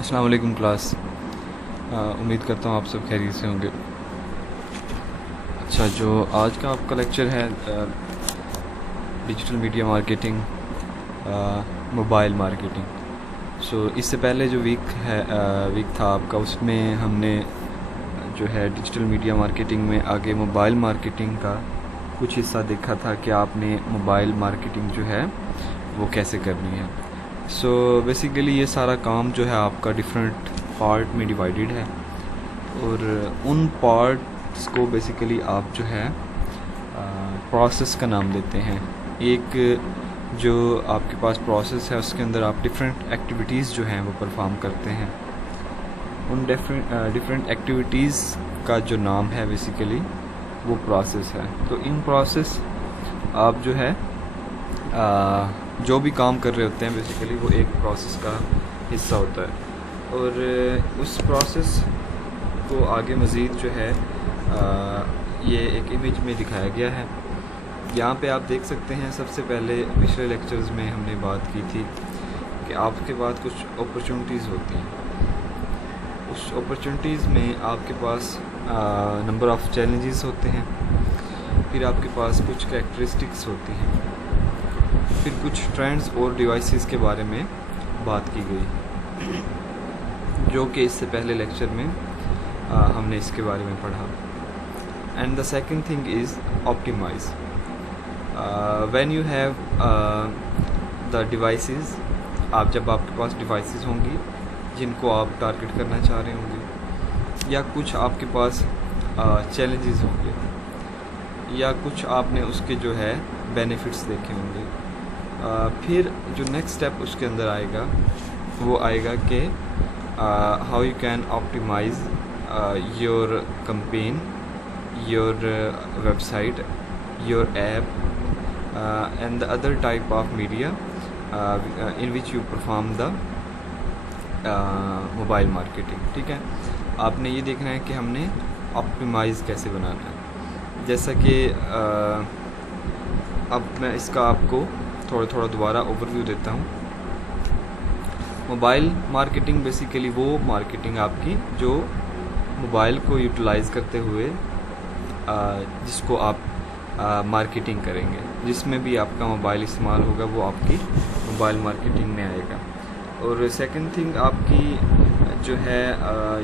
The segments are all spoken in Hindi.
अस्सलाम वालेकुम क्लास। उम्मीद करता हूँ आप सब खैरियत से होंगे। अच्छा, जो आज का आपका लेक्चर है digital media marketing, mobile marketing. इससे पहले जो वीक था आपका, उसमें हमने जो है डिजिटल मीडिया मार्केटिंग में आगे मोबाइल मार्केटिंग का कुछ हिस्सा देखा था कि आपने मोबाइल मार्केटिंग जो है वो कैसे करनी है। बेसिकली ये सारा काम जो है आपका डिफरेंट पार्ट में डिवाइडेड है, और उन पार्ट्स को बेसिकली आप जो है प्रोसेस का नाम देते हैं। एक जो आपके पास प्रोसेस है उसके अंदर आप डिफरेंट एक्टिविटीज़ जो हैं वो परफॉर्म करते हैं। उन डिफरेंट एक्टिविटीज़ का जो नाम है बेसिकली वो प्रोसेस है। तो इन प्रोसेस आप जो है जो भी काम कर रहे होते हैं बेसिकली वो एक प्रोसेस का हिस्सा होता है, और उस प्रोसेस को आगे मज़ीद जो है ये एक इमेज में दिखाया गया है। यहाँ पे आप देख सकते हैं, सबसे पहले पिछले लेक्चर्स में हमने बात की थी कि आपके पास कुछ अपॉर्चुनिटीज़ होती हैं। उस अपॉर्चुनिटीज़ में आपके पास नंबर ऑफ़ चैलेंजेस होते हैं, फिर आपके पास कुछ कैरेक्टरिस्टिक्स होती हैं, फिर कुछ ट्रेंड्स और डिवाइसेस के बारे में बात की गई, जो कि इससे पहले लेक्चर में हमने इसके बारे में पढ़ा। And the second thing is optimise. When you have the devices, जब आपके पास डिवाइसेस होंगी जिनको आप टारगेट करना चाह रहे होंगे, या कुछ आपके पास चैलेंजेस होंगे, या कुछ आपने उसके जो है बेनिफिट्स देखे होंगे। फिर जो नेक्स्ट स्टेप उसके अंदर आएगा वो आएगा कि how you can optimise your campaign, your website, your app and the other type of media in which you perform the mobile marketing. ठीक है, आपने ये देखना है कि हमने ऑप्टिमाइज़ कैसे बनाना है। जैसा कि अब मैं इसका आपको थोड़ा दोबारा ओवरव्यू देता हूँ। मोबाइल मार्केटिंग बेसिकली वो मार्केटिंग आपकी जो मोबाइल को यूटिलाइज़ करते हुए जिसको आप मार्केटिंग करेंगे, जिसमें भी आपका मोबाइल इस्तेमाल होगा वो आपकी मोबाइल मार्केटिंग में आएगा। और सेकंड थिंग आपकी जो है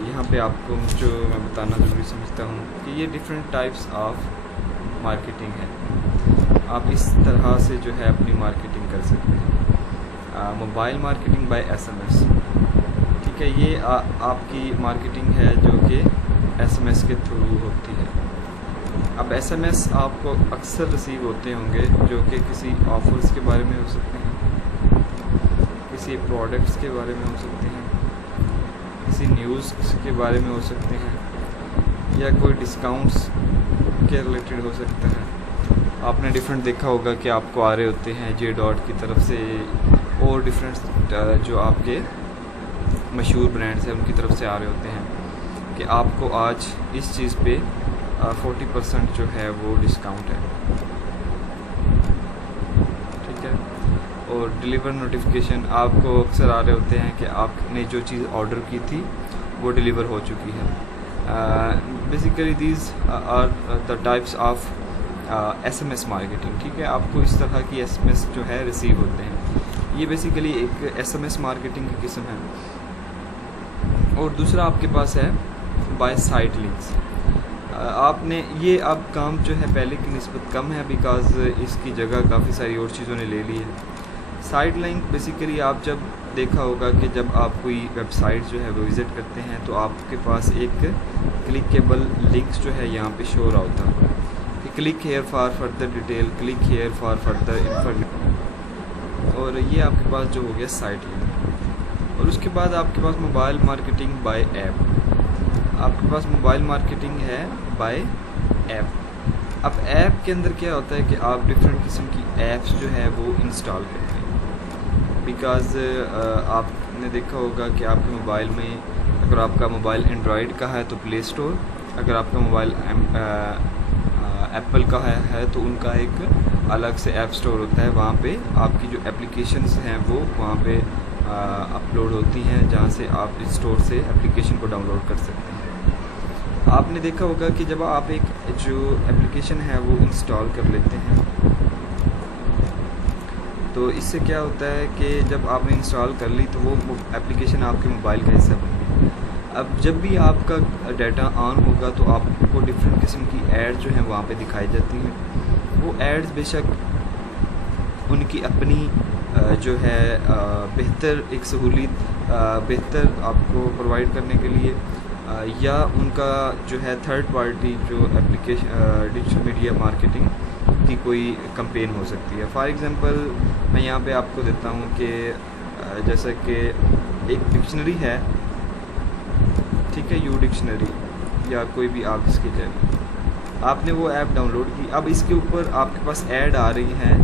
यहाँ पे आपको जो मैं बताना ज़रूरी समझता हूँ कि ये डिफरेंट टाइप्स ऑफ मार्केटिंग है। आप इस तरह से जो है अपनी मार्केटिंग कर सकते हैं। मोबाइल मार्केटिंग बाय एसएमएस, ठीक है, ये आपकी मार्केटिंग है जो कि एसएमएस के थ्रू होती है। अब एसएमएस आपको अक्सर रिसीव होते होंगे जो कि किसी ऑफर्स के बारे में हो सकते हैं, किसी प्रोडक्ट्स के बारे में हो सकते हैं, किसी न्यूज़ के बारे में हो सकते हैं, या कोई डिस्काउंट्स के रिलेटेड हो सकता है। आपने डिफरेंट देखा होगा कि आपको आ रहे होते हैं जे डॉट की तरफ से, और डिफरेंट जो आपके मशहूर ब्रांड्स हैं उनकी तरफ से आ रहे होते हैं कि आपको आज इस चीज़ पे 40% जो है वो डिस्काउंट है। ठीक है, और डिलीवर नोटिफिकेशन आपको अक्सर आ रहे होते हैं कि आपने जो चीज़ ऑर्डर की थी वो डिलीवर हो चुकी है। Basically these are the types of SMS marketing. ठीक है, आपको इस तरह की एसएमएस जो है रिसीव होते हैं। ये बेसिकली एक एसएमएस मार्केटिंग की किस्म है। और दूसरा आपके पास है बाय साइट लिंक्स। आपने ये अब काम जो है पहले की निस्बत कम है, बिकॉज इसकी जगह काफ़ी सारी और चीज़ों ने ले ली है। साइट लिंक बेसिकली आप जब देखा होगा कि जब आप कोई वेबसाइट जो है वो विज़िट करते हैं तो आपके पास एक क्लिकेबल लिंक्स जो है यहाँ पे शो हो रहा होता है कि click here for further detail, click here for further information, और ये आपके पास जो हो गया साइट लिंक। और उसके बाद आपके पास मोबाइल मार्केटिंग बाय ऐप। आपके पास मोबाइल मार्केटिंग है बाय ऐप। अब ऐप के अंदर क्या होता है कि आप डिफरेंट किस्म की ऐप्स जो है वो इंस्टॉल करते हैं, बिकॉज़ आपने देखा होगा कि आपके मोबाइल में, अगर आपका मोबाइल एंड्रॉयड का है तो प्ले स्टोर, अगर आपका मोबाइल एप्पल का है तो उनका एक अलग से ऐप स्टोर होता है। वहाँ पे आपकी जो एप्लीकेशंस हैं वो वहाँ पे अपलोड होती हैं, जहाँ से आप इस स्टोर से एप्लीकेशन को डाउनलोड कर सकते हैं। आपने देखा होगा कि जब आप एक जो एप्लीकेशन है वो इंस्टॉल कर लेते हैं, तो इससे क्या होता है कि जब आपने इंस्टॉल कर ली तो वो एप्लीकेशन आपके मोबाइल का हिस्सा बन गई। अब जब भी आपका डाटा ऑन होगा तो आपको डिफरेंट किस्म की ऐड जो हैं वहाँ पे दिखाई जाती हैं। वो एड्स बेशक उनकी अपनी जो है बेहतर एक सहूलियत बेहतर आपको प्रोवाइड करने के लिए या उनका जो है थर्ड पार्टी जो एप्लीकेशन डिजिटल मीडिया मार्केटिंग की कोई कंपेन हो सकती है। फॉर एग्ज़ाम्पल मैं यहाँ पे आपको देता हूँ कि जैसा कि एक डिक्शनरी है, ठीक है, यू डिक्शनरी या कोई भी आप इसकी जाए, आपने वो ऐप डाउनलोड की। अब इसके ऊपर आपके पास ऐड आ रही हैं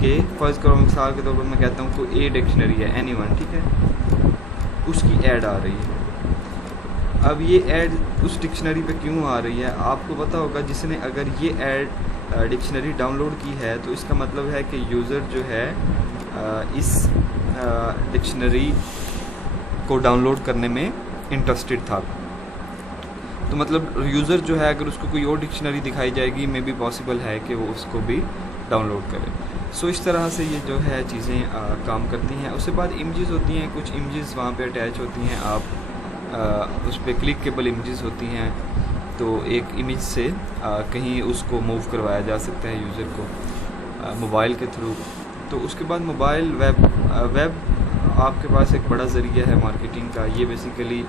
कि फ़र्ज़ करो मिसाल के तौर पर मैं कहता हूँ कोई ए डिक्शनरी है एनीवन, ठीक है, उसकी ऐड आ रही है। अब ये ऐड उस डिक्शनरी पे क्यों आ रही है आपको पता होगा। जिसने अगर ये ऐड डिक्शनरी डाउनलोड की है तो इसका मतलब है कि यूज़र जो है इस डिक्शनरी को डाउनलोड करने में इंटरेस्टेड था। तो मतलब यूज़र जो है अगर उसको कोई और डिक्शनरी दिखाई जाएगी मे बी पॉसिबल है कि वो उसको भी डाउनलोड करे। सो इस तरह से ये जो है चीज़ें काम करती हैं। उसके बाद इमेजेस होती हैं, कुछ इमेजेस वहाँ पे अटैच होती हैं, आप उस पर क्लिकेबल इमेजेस होती हैं, तो एक इमेज से कहीं उसको मूव करवाया जा सकता है यूज़र को मोबाइल के थ्रू। तो उसके बाद मोबाइल वेब आपके पास एक बड़ा ज़रिया है मार्केटिंग का। ये बेसिकली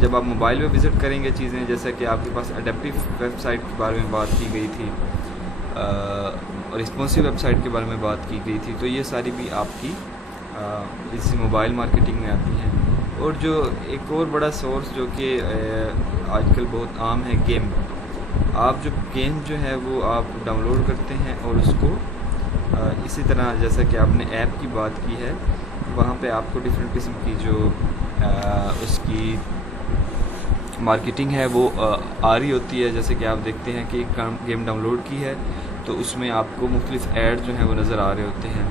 जब आप मोबाइल पे विज़िट करेंगे चीज़ें, जैसा कि आपके पास अडेप्टिव वेबसाइट के बारे में बात की गई थी और रिस्पॉन्सिव वेबसाइट के बारे में बात की गई थी, तो ये सारी भी आपकी इस मोबाइल मार्केटिंग में आती हैं। और जो एक और बड़ा सोर्स जो कि आजकल बहुत आम है, गेम। आप जो गेम जो है वो आप डाउनलोड करते हैं और उसको इसी तरह जैसा कि आपने ऐप की बात की है, वहाँ पे आपको डिफरेंट किस्म की जो उसकी मार्केटिंग है वो आ रही होती है। जैसे कि आप देखते हैं कि एक गेम डाउनलोड की है तो उसमें आपको मुख्तलिफ ऐड जो हैं वो नज़र आ रहे होते हैं।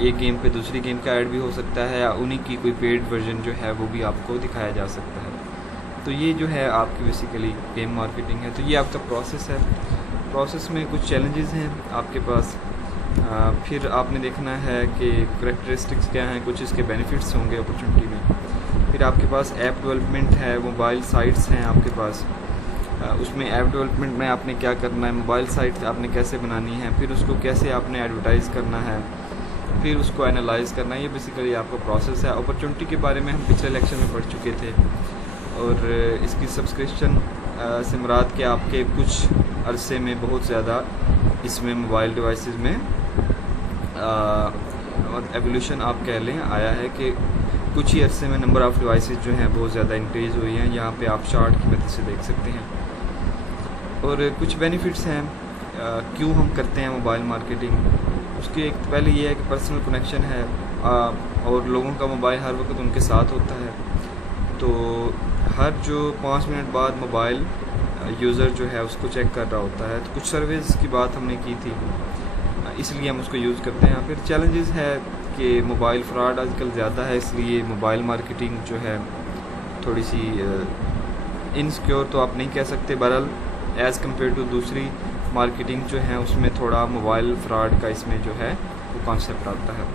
एक गेम पे दूसरी गेम का ऐड भी हो सकता है या उन्हीं की कोई पेड वर्जन जो है वो भी आपको दिखाया जा सकता है। तो ये जो है आपकी बेसिकली गेम मार्केटिंग है। तो ये आपका प्रोसेस है। प्रोसेस में कुछ चैलेंजेस हैं आपके पास, फिर आपने देखना है कि करैक्टरिस्टिक्स क्या हैं, कुछ इसके बेनिफिट्स होंगे अपॉर्चुनिटी में। फिर आपके पास ऐप डेवलपमेंट है, मोबाइल साइट्स हैं आपके पास, उसमें ऐप डेवलपमेंट में आपने क्या करना है, मोबाइल साइट आपने कैसे बनानी है, फिर उसको कैसे आपने एडवर्टाइज़ करना है, फिर उसको एनालाइज़ करना है। ये बेसिकली आपका प्रोसेस है। अपॉर्चुनिटी के बारे में हम पिछले लेक्चर में पढ़ चुके थे और इसकी सब्सक्रिप्शन से मुराद के आपके कुछ अरसे में बहुत ज़्यादा इसमें मोबाइल डिवाइसेस में और एवोल्यूशन आप कह लें आया है कि कुछ ही अरसे में नंबर ऑफ़ डिवाइसेस जो हैं बहुत ज़्यादा इंक्रीज़ हुई हैं। यहाँ पे आप चार्ट की मदद से देख सकते हैं। और कुछ बेनिफिट्स हैं क्यों हम करते हैं मोबाइल मार्केटिंग। उसके एक पहले ये है कि पर्सनल कनेक्शन है और लोगों का मोबाइल हर वक्त उनके साथ होता है, तो हर जो 5 मिनट बाद मोबाइल यूज़र जो है उसको चेक कर रहा होता है। तो कुछ सर्विस की बात हमने की थी, इसलिए हम उसको यूज़ करते हैं। फिर चैलेंजेस है कि मोबाइल फ़्रॉड आजकल ज़्यादा है, इसलिए मोबाइल मार्केटिंग जो है थोड़ी सी इनसिक्योर तो आप नहीं कह सकते, बहरहाल एज़ कम्पेयर टू दूसरी मार्केटिंग जो है उसमें थोड़ा मोबाइल फ़्रॉड का इसमें जो है वो कॉन्सेप्ट आता है।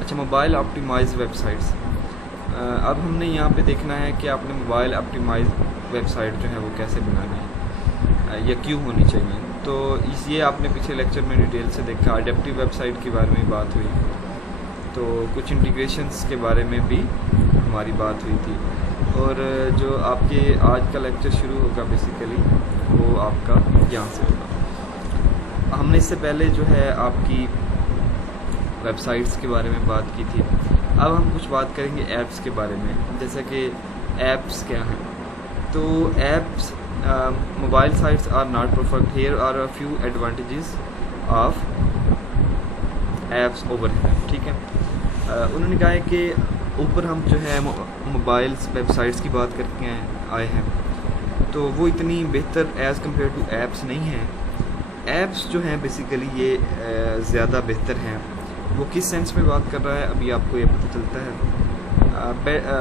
अच्छा, मोबाइल ऑप्टिमाइज वेबसाइट्स। अब हमने यहाँ पे देखना है कि आपने मोबाइल ऑप्टिमाइज वेबसाइट जो है वो कैसे बनानी है या क्यों होनी चाहिए। तो ये आपने पिछले लेक्चर में डिटेल से देखा। अडेप्टिव वेबसाइट के बारे में बात हुई, तो कुछ इंटीग्रेशंस के बारे में भी हमारी बात हुई थी। और जो आपके आज का लेक्चर शुरू होगा बेसिकली वो आपका यहाँ से होगा। हमने इससे पहले जो है आपकी वेबसाइट्स के बारे में बात की थी। अब हम कुछ बात करेंगे ऐप्स के बारे में, जैसे कि ऐप्स क्या हैं। तो apps mobile sites are not perfect, here are a few advantages of apps over here. ठीक है, उन्होंने कहा है कि ऊपर हम जो है मोबाइल वेबसाइट्स की बात करके आए हैं, तो वो इतनी बेहतर एज़ कम्पेयर टू ऐप्स नहीं हैं। ऐप्स जो हैं बेसिकली ये ज़्यादा बेहतर हैं वो किस सेंस में बात कर रहा है अभी आपको ये पता चलता है।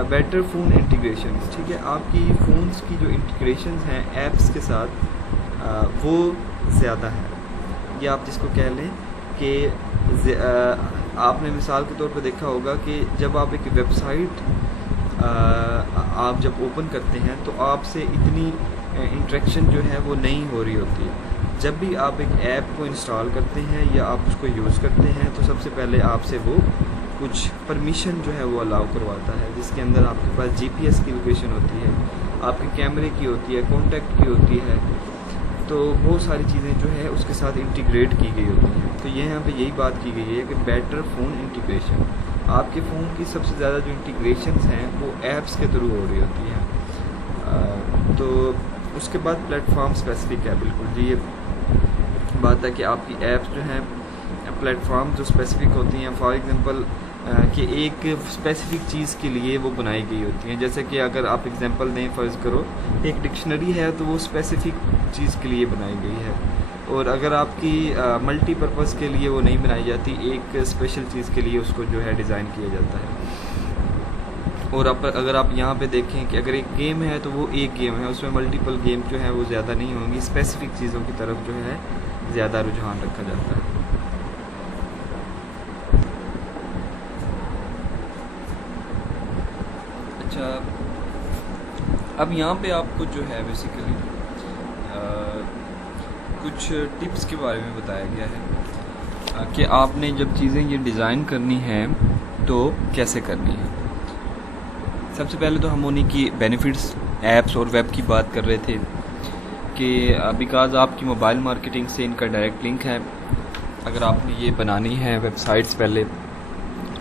बेटर फ़ोन इंटीग्रेशन, ठीक है, आपकी फ़ोन्स की जो इंटीग्रेशन हैं ऐप्स के साथ वो ज़्यादा है। या आप जिसको कह लें कि आपने मिसाल के तौर पर देखा होगा कि जब आप एक वेबसाइट आप जब ओपन करते हैं तो आपसे इतनी इंटरेक्शन जो है वो नहीं हो रही होती है। जब भी आप एक ऐप को इंस्टॉल करते हैं या आप उसको यूज़ करते हैं तो सबसे पहले आपसे वो कुछ परमिशन जो है वो अलाउ करवाता है, जिसके अंदर आपके पास जीपीएस की लोकेशन होती है, आपके कैमरे की होती है, कॉन्टैक्ट की होती है, तो बहुत सारी चीज़ें जो है उसके साथ इंटीग्रेट की गई होती हैं। तो यहाँ पे यही बात की गई है कि बेटर फ़ोन इंटीग्रेशन, आपके फ़ोन की सबसे ज़्यादा जो इंटीग्रेशंस हैं वो ऐप्स के थ्रू हो रही होती हैं। तो उसके बाद प्लेटफॉर्म स्पेसिफिक है, बिल्कुल जी ये बात है कि आपकी ऐप्स जो हैं प्लेटफॉर्म जो स्पेसिफिक होती हैं, फॉर एग्ज़ाम्पल कि एक स्पेसिफ़िक चीज़ के लिए वो बनाई गई होती हैं। जैसे कि अगर आप एग्ज़ाम्पल दें, फ़र्ज़ करो एक डिक्शनरी है तो वो स्पेसिफ़िक चीज़ के लिए बनाई गई है, और अगर आपकी मल्टीपर्पज़ के लिए वो नहीं बनाई जाती, एक स्पेशल चीज़ के लिए उसको जो है डिज़ाइन किया जाता है। और अगर आप यहाँ पे देखें कि अगर एक गेम है तो वो एक गेम है, उसमें मल्टीपल गेम जो है वो ज़्यादा नहीं होंगी, स्पेसिफ़िक चीज़ों की तरफ जो है ज़्यादा रुझान रखा जाता है। अच्छा, अब यहाँ पे आपको जो है बेसिकली कुछ टिप्स के बारे में बताया गया है कि आपने जब चीज़ें ये डिज़ाइन करनी हैं तो कैसे करनी है। सबसे पहले तो हम उन्हीं की बेनिफिट्स ऐप्स और वेब की बात कर रहे थे कि बिकॉज़ आपकी मोबाइल मार्केटिंग से इनका डायरेक्ट लिंक है। अगर आपने ये बनानी है वेबसाइट्स पहले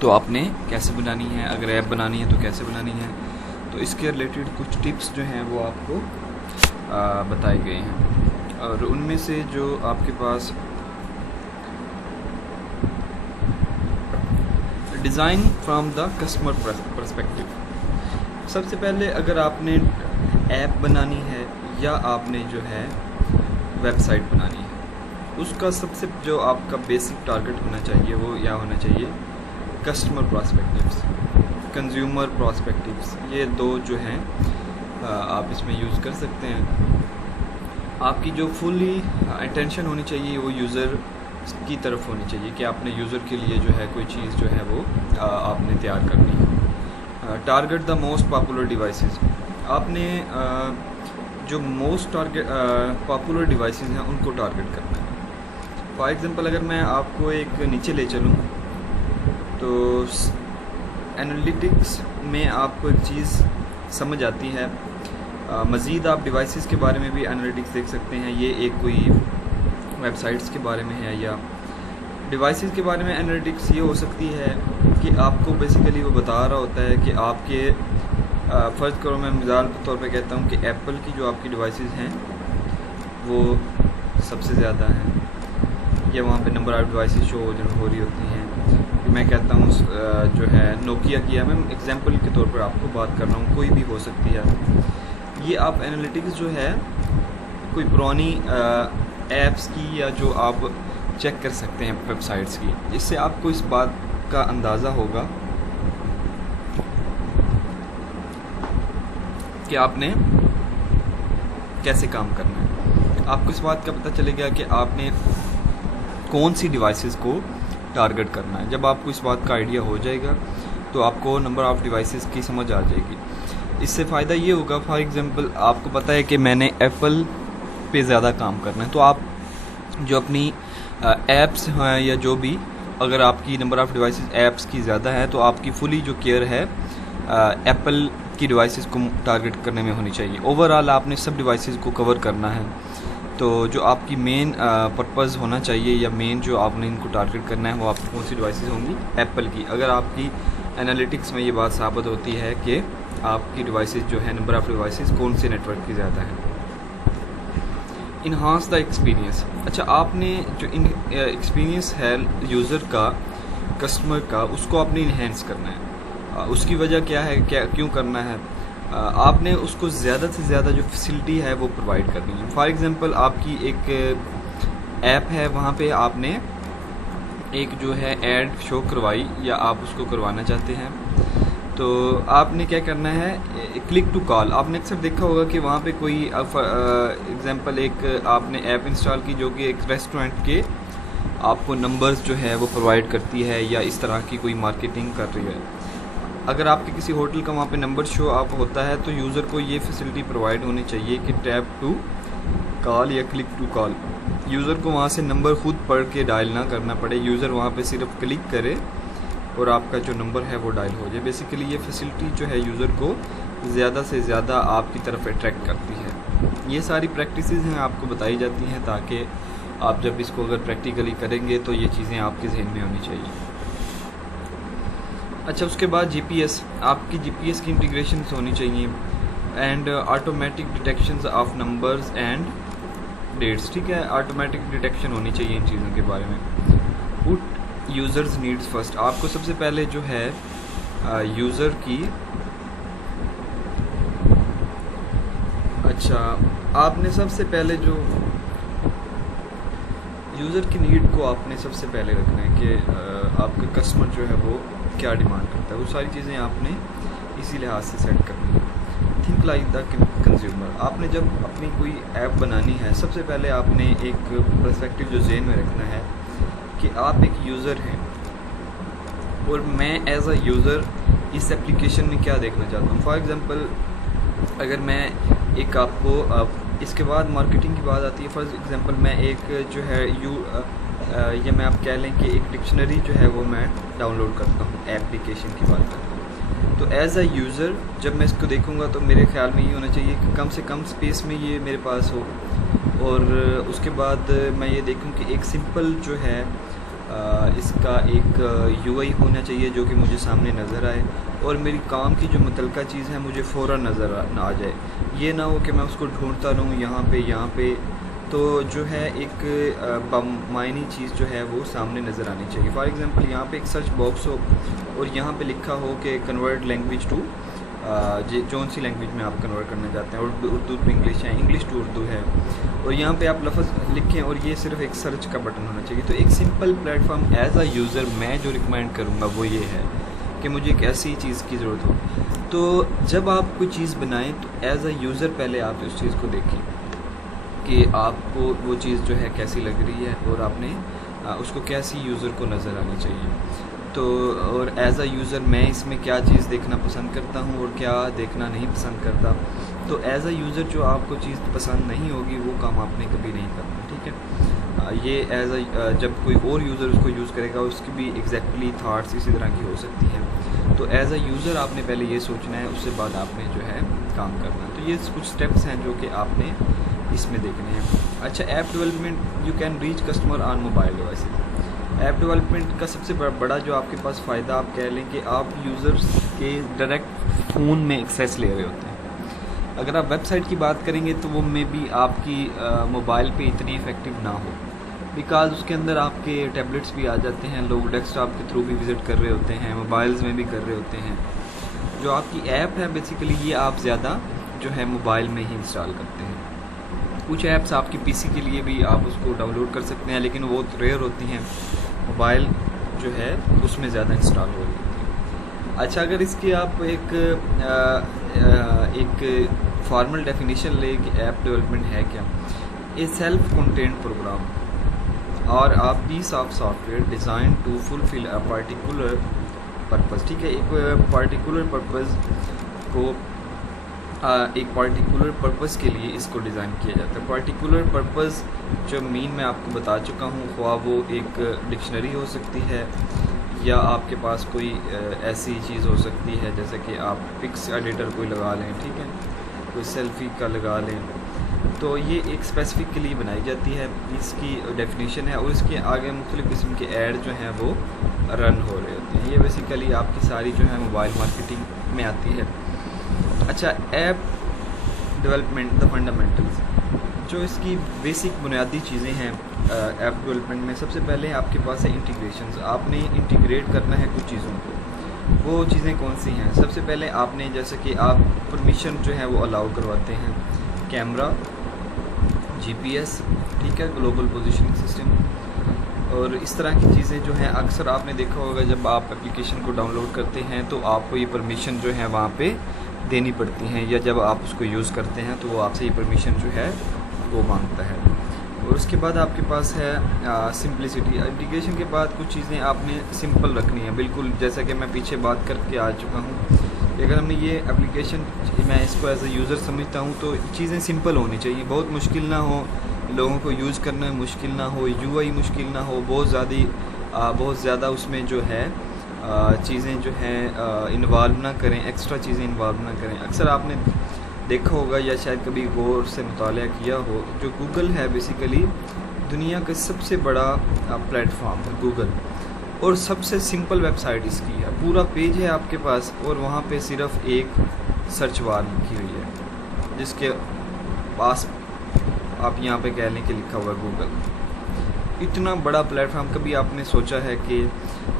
तो आपने कैसे बनानी है, अगर ऐप बनानी है तो कैसे बनानी है, तो इसके रिलेटेड कुछ टिप्स जो हैं वो आपको बताए गए हैं। और उनमें से जो आपके पास design from the customer perspective, सबसे पहले अगर आपने ऐप बनानी है या आपने जो है वेबसाइट बनानी है, उसका सबसे जो आपका बेसिक टारगेट होना चाहिए वो क्या होना चाहिए, कस्टमर पर्सपेक्टिव्स, कंज्यूमर पर्सपेक्टिव्स। ये दो जो हैं आप इसमें यूज़ कर सकते हैं। आपकी जो फुली अटेंशन होनी चाहिए वो यूज़र की तरफ होनी चाहिए कि आपने यूज़र के लिए जो है कोई चीज़ जो है वो आपने तैयार करनी है। Target the most popular devices, आपने जो मोस्ट पॉपुलर डिवाइसेस हैं उनको टारगेट करना है। फॉर एग्ज़ाम्पल अगर मैं आपको एक नीचे ले चलूँ तो एनालिटिक्स में आपको एक चीज़ समझ आती है। मज़ीद आप डिवाइसेस के बारे में भी एनालिटिक्स देख सकते हैं। ये एक कोई वेबसाइट्स के बारे में है या डिवाइसेस के बारे में एनालिटिक्स ये हो सकती है कि आपको बेसिकली वो बता रहा होता है कि आपके फ़र्ज़ करो मैं मिसाल के तौर पे कहता हूँ कि एप्पल की जो आपकी डिवाइसेस हैं वो सबसे ज़्यादा हैं, या वहाँ पे नंबर ऑफ़ डिवाइसेस शो हो रही होती हैं। मैं कहता हूँ जो है नोकिया की है, मैं एग्जांपल के तौर पर आपको बात कर रहा हूँ, कोई भी हो सकती है। ये आप एनालिटिक्स जो है कोई पुरानी ऐप्स की या जो आप चेक कर सकते हैं वेबसाइट्स की, इससे आपको इस बात का अंदाज़ा होगा कि आपने कैसे काम करना है। आपको इस बात का पता चलेगा कि आपने कौन सी डिवाइसेस को टारगेट करना है। जब आपको इस बात का आइडिया हो जाएगा तो आपको नंबर ऑफ़ डिवाइसेस की समझ आ जाएगी। इससे फ़ायदा ये होगा, फॉर एग्ज़ाम्पल आपको पता है कि मैंने एप्पल पे ज़्यादा काम करना है, तो आप जो अपनी ऐप्स हैं या जो भी, अगर आपकी नंबर ऑफ़ डिवाइसेस ऐप्स की ज़्यादा है तो आपकी फुली जो केयर है एप्पल की डिवाइसेस को टारगेट करने में होनी चाहिए। ओवरऑल आपने सब डिवाइसेस को कवर करना है, तो जो आपकी मेन पर्पज़ होना चाहिए या मेन जो आपने इनको टारगेट करना है वो आपकी कौन सी डिवाइसेस होंगी, एप्पल की। अगर आपकी एनालिटिक्स में ये बात साबित होती है कि आपकी डिवाइसेस जो है नंबर ऑफ़ डिवाइसेस कौन से नेटवर्क की ज़्यादा है। इन्हांस द एक्सपीरियंस, अच्छा आपने जो एक्सपीरियंस है यूज़र का, कस्टमर का, उसको आपने इन्हेंस करना है। उसकी वजह क्या है, क्यों करना है, आपने उसको ज़्यादा से ज़्यादा जो फैसिलिटी है वो प्रोवाइड करनी है। फॉर एग्ज़ाम्पल आपकी एक ऐप है, वहाँ पे आपने एक जो है ऐड शो करवाई या आप उसको करवाना चाहते हैं, तो आपने क्या करना है, क्लिक टू कॉल। आपने अक्सर देखा होगा कि वहाँ पे कोई एग्जांपल एक आपने ऐप इंस्टॉल की जो कि एक रेस्टोरेंट के आपको नंबर्स जो है वो प्रोवाइड करती है या इस तरह की कोई मार्केटिंग कर रही है। अगर आपके किसी होटल का वहाँ पे नंबर शो आप होता है तो यूज़र को ये फैसिलिटी प्रोवाइड होनी चाहिए कि टैप टू कॉल या क्लिक टू कॉल। यूज़र को वहाँ से नंबर खुद पढ़ के डायल ना करना पड़े, यूज़र वहाँ पे सिर्फ क्लिक करे और आपका जो नंबर है वो डायल हो जाए। बेसिकली ये फैसिलिटी जो है यूज़र को ज़्यादा से ज़्यादा आपकी तरफ अट्रैक्ट करती है। ये सारी प्रैक्टिसेस हैं आपको बताई जाती हैं ताकि आप जब इसको अगर प्रैक्टिकली करेंगे तो ये चीज़ें आपके जहन में होनी चाहिए। अच्छा, उसके बाद जीपीएस, आपकी जीपीएस की इंटीग्रेशन होनी चाहिए and automatic detection of numbers and dates. ठीक है, ऑटोमेटिक डिटेक्शन होनी चाहिए इन चीज़ों के बारे में। पुट यूज़र्स नीड्स फर्स्ट, आपको सबसे पहले जो है यूज़र की, अच्छा आपने सबसे पहले जो यूज़र की नीड को आपने सबसे पहले रखना है कि आपका कस्टमर जो है वो क्या डिमांड करता है, वो सारी चीज़ें आपने इसी लिहाज से सेट करनी है। थिंक लाइक द कंज्यूमर, आपने जब अपनी कोई ऐप बनानी है सबसे पहले आपने एक पर्सपेक्टिव जो ज़हन में रखना है कि आप एक यूज़र हैं और मैं एज अ यूज़र इस एप्लीकेशन में क्या देखना चाहता हूँ। फॉर एग्ज़ाम्पल अगर मैं एक आपको इसके बाद मार्केटिंग की बात आती है। फॉर एग्ज़ाम्पल मैं एक जो है या मैं आप कह लें कि एक डिक्शनरी जो है वो मैं डाउनलोड करता हूँ, एप्लीकेशन की बात करता हूँ, तो एज़ अ यूज़र जब मैं इसको देखूँगा तो मेरे ख्याल में ये होना चाहिए कि कम से कम स्पेस में ये मेरे पास हो और उसके बाद मैं ये देखूँ कि एक सिंपल जो है इसका एक यूआई होना चाहिए जो कि मुझे सामने नज़र आए और मेरी काम की जो मुतलका चीज़ है मुझे फ़ौरन नज़र आ जाए। ये ना हो कि मैं उसको ढूंढता रहूँ यहाँ पे, तो जो है एक बामायनी चीज़ जो है वो सामने नज़र आनी चाहिए। फॉर एग्ज़ाम्पल यहाँ पे एक सर्च बॉक्स हो और यहाँ पे लिखा हो कि कन्वर्ट लैंग्वेज टू जौन सी लैंग्वेज में आप कन्वर्ट करना चाहते हैं, उर्दू टू इंग्लिश है, इंग्लिश टू उर्दू है, और यहाँ पे आप लफ्ज़ लिखें और ये सिर्फ एक सर्च का बटन होना चाहिए। तो एक simple platform as a user मैं जो रिकमेंड करूँगा वो ये है कि मुझे एक ऐसी चीज़ की ज़रूरत हो। तो जब आप कोई चीज़ बनाएं तो एज अ यूज़र पहले आप उस चीज़ को देखें कि आपको वो चीज़ जो है कैसी लग रही है और आपने उसको कैसी यूज़र को नज़र आनी चाहिए। तो और एज़ अ यूज़र मैं इसमें क्या चीज़ देखना पसंद करता हूँ और क्या देखना नहीं पसंद करता। तो एज़ अ यूज़र जो आपको चीज़ पसंद नहीं होगी वो काम आपने कभी नहीं करना। ठीक है, ये एज़ अ जब कोई और यूज़र उसको यूज़ करेगा उसकी भी एग्जैक्टली थाट्स इसी तरह की हो सकती हैं। तो एज़ अ यूज़र आपने पहले ये सोचना है, उसके बाद आपने जो है काम करना है। तो ये कुछ स्टेप्स हैं जो कि आपने इसमें देखने हैं। अच्छा, app development, you can reach customer on mobile devices. App development का सबसे बड़ा जो आपके पास फ़ायदा आप कह लें कि आप यूज़र्स के डायरेक्ट फ़ोन में एक्सेस ले रहे होते हैं। अगर आप वेबसाइट की बात करेंगे तो वो में भी आपकी मोबाइल पे इतनी इफ़ेक्टिव ना हो, बिकॉज़ उसके अंदर आपके टैबलेट्स भी आ जाते हैं, लोग डेस्कटॉप के थ्रू भी विज़िट कर रहे होते हैं, मोबाइल्स में भी कर रहे होते हैं। जो आपकी ऐप है बेसिकली ये आप ज़्यादा जो है मोबाइल में ही इंस्टॉल करते हैं। कुछ ऐप्स आपकी पीसी के लिए भी आप उसको डाउनलोड कर सकते हैं लेकिन वो रेयर होती हैं, मोबाइल जो है उसमें ज़्यादा इंस्टॉल हो रही होती है। अच्छा, अगर इसकी आप एक फॉर्मल डेफिनेशन ले कि ऐप डेवलपमेंट है क्या, ए सेल्फ कंटेंट प्रोग्राम और a piece of software design to fulfil a particular purpose. ठीक है, एक पर्टिकुलर पर्पज़ को एक पर्टिकुलर पर्पज़ के लिए इसको डिज़ाइन किया जाता है। पर्टिकुलर पर्पज़ जो मीन मैं आपको बता चुका हूँ, ख्वाह वो एक डिक्शनरी हो सकती है या आपके पास कोई ऐसी चीज़ हो सकती है जैसे कि आप पिक्स एडिटर कोई लगा लें, ठीक है, कोई सेल्फ़ी का लगा लें, तो ये एक स्पेसिफ़िक के लिए बनाई जाती है, इसकी डेफिनेशन है और इसके आगे मुख्तलिफ़ किस्म के ऐड जो हैं वो रन हो रहे होते हैं। ये बेसिकली आपकी सारी जो है मोबाइल मार्केटिंग में आती है। अच्छा, ऐप डेवलपमेंट द फंडामेंटल्स, जो इसकी बेसिक बुनियादी चीज़ें हैं ऐप डेवलपमेंट में, सबसे पहले आपके पास है इंटीग्रेशंस। आपने इंटीग्रेट करना है कुछ चीज़ों को। वो चीज़ें कौन सी हैं? सबसे पहले आपने जैसे कि आप परमिशन जो है वो अलाउ करवाते हैं, कैमरा, जीपीएस, ठीक है, ग्लोबल पोजीशनिंग सिस्टम, और इस तरह की चीज़ें जो हैं अक्सर आपने देखा होगा, जब आप एप्लीकेशन को डाउनलोड करते हैं तो आपको ये परमिशन जो है वहाँ पे देनी पड़ती हैं, या जब आप उसको यूज़ करते हैं तो वो आपसे ये परमिशन जो है वो मांगता है। और उसके बाद आपके पास है सिंपलिसिटी। एप्लीकेशन के बाद कुछ चीज़ें आपने सिंपल रखनी है, बिल्कुल जैसा कि मैं पीछे बात करके आ चुका हूँ। अगर हमने ये एप्लीकेशन, मैं इसको एज ए यूज़र समझता हूँ, तो चीज़ें सिंपल होनी चाहिए, बहुत मुश्किल ना हो, लोगों को यूज़ करने में मुश्किल ना हो, यूआई मुश्किल ना हो, बहुत ज़्यादा उसमें जो है चीज़ें जो हैं इन्वॉल्व ना करें, एक्स्ट्रा चीज़ें इन्वॉल्व ना करें। अक्सर आपने देखा होगा या शायद कभी गौर से मुतालिया किया हो, जो गूगल है बेसिकली दुनिया का सबसे बड़ा प्लेटफॉर्म है गूगल, और सबसे सिंपल वेबसाइट इसकी है। पूरा पेज है आपके पास और वहाँ पे सिर्फ एक सर्च बार लिखी हुई है, जिसके पास आप यहाँ पे कह लें कि लिखा हुआ है गूगल। इतना बड़ा प्लेटफॉर्म, कभी आपने सोचा है कि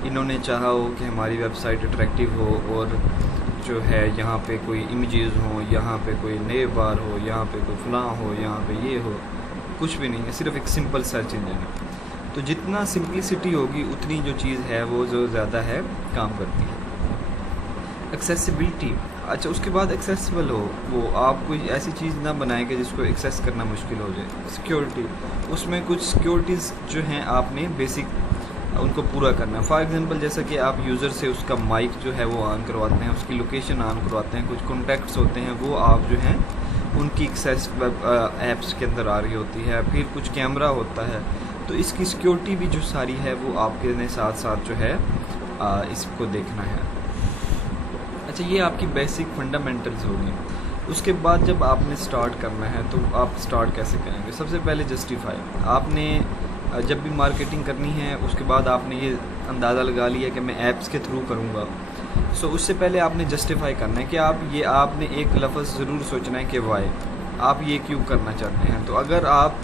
इन्होंने चाहा हो कि हमारी वेबसाइट अट्रैक्टिव हो और जो है यहाँ पे कोई इमेजेस हो, यहाँ पे कोई नेव बार हो, यहाँ पे कोई फलां हो, यहाँ पे ये हो? कुछ भी नहीं है, सिर्फ एक सिंपल सर्च इंजन है। तो जितना सिंपलिसिटी होगी उतनी जो चीज़ है वो जो ज़्यादा है काम करती है। एक्सेसिबिलिटी, अच्छा उसके बाद एक्सेसिबल हो, वो आप कोई ऐसी चीज़ ना बनाएं कि जिसको एक्सेस करना मुश्किल हो जाए। सिक्योरिटी, उसमें कुछ सिक्योरिटीज़ जो हैं आपने बेसिक उनको पूरा करना है। फॉर एग्जांपल जैसा कि आप यूज़र से उसका माइक जो है वो ऑन करवाते हैं, उसकी लोकेशन ऑन करवाते हैं, कुछ कॉन्टैक्ट्स होते हैं वो आप जो हैं उनकी एक्सेस वेब ऐप्स के अंदर आ रही होती है, फिर कुछ कैमरा होता है, तो इसकी सिक्योरिटी भी जो सारी है वो आपके साथ साथ जो है इसको देखना है। अच्छा, ये आपकी बेसिक फंडामेंटल्स होगी। उसके बाद जब आपने स्टार्ट करना है तो आप स्टार्ट कैसे करेंगे? सबसे पहले जस्टिफाई, आपने जब भी मार्केटिंग करनी है उसके बाद आपने ये अंदाज़ा लगा लिया कि मैं ऐप्स के थ्रू करूँगा, सो उससे पहले आपने जस्टिफाई करना है कि आपने एक लफ्ज़ ज़रूर सोचना है कि वाई, आप ये क्यों करना चाहते हैं। तो अगर आप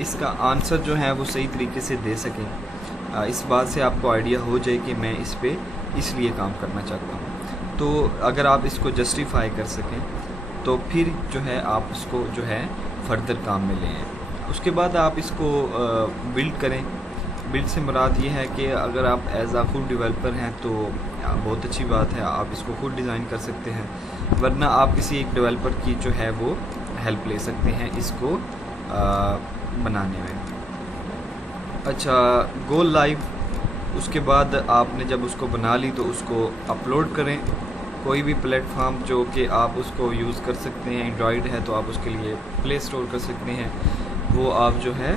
इसका आंसर जो है वो सही तरीके से दे सकें, इस बात से आपको आइडिया हो जाए कि मैं इस पे इसलिए काम करना चाहता हूँ, तो अगर आप इसको जस्टिफाई कर सकें तो फिर जो है आप उसको जो है फर्दर काम में लें। उसके बाद आप इसको बिल्ड करें। बिल्ड से मुराद ये है कि अगर आप एज आ खुद डेवलपर हैं तो बहुत अच्छी बात है, आप इसको खुद डिज़ाइन कर सकते हैं, वरना आप किसी एक डेवलपर की जो है वो हेल्प ले सकते हैं इसको बनाने में। अच्छा, गो लाइव, उसके बाद आपने जब उसको बना ली तो उसको अपलोड करें कोई भी प्लेटफॉर्म जो कि आप उसको यूज़ कर सकते हैं। एंड्रॉयड है तो आप उसके लिए प्ले स्टोर कर सकते हैं, वो आप जो है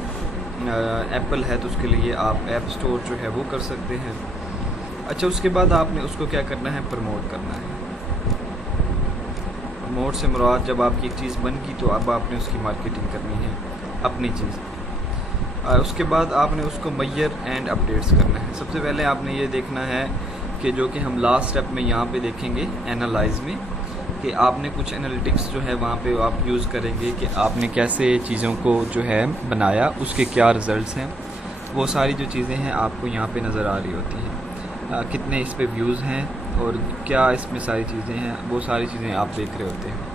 एप्पल है तो उसके लिए आप ऐप स्टोर जो है वो कर सकते हैं। अच्छा, उसके बाद आपने उसको क्या करना है, प्रमोट करना है। प्रमोट से मुराद जब आपकी एक चीज़ बन गई तो अब आपने उसकी मार्केटिंग करनी है अपनी चीज़। उसके बाद आपने उसको मेजर एंड अपडेट्स करना है। सबसे पहले आपने ये देखना है कि जो कि हम लास्ट स्टेप में यहाँ पे देखेंगे एनालाइज में, कि आपने कुछ एनालिटिक्स जो है वहाँ पे आप यूज़ करेंगे कि आपने कैसे चीज़ों को जो है बनाया, उसके क्या रिज़ल्ट्स हैं, वो सारी जो चीज़ें हैं आपको यहाँ पे नज़र आ रही होती हैं। कितने इस पे व्यूज़ हैं और क्या इसमें सारी चीज़ें हैं, वो सारी चीज़ें आप देख रहे होते हैं।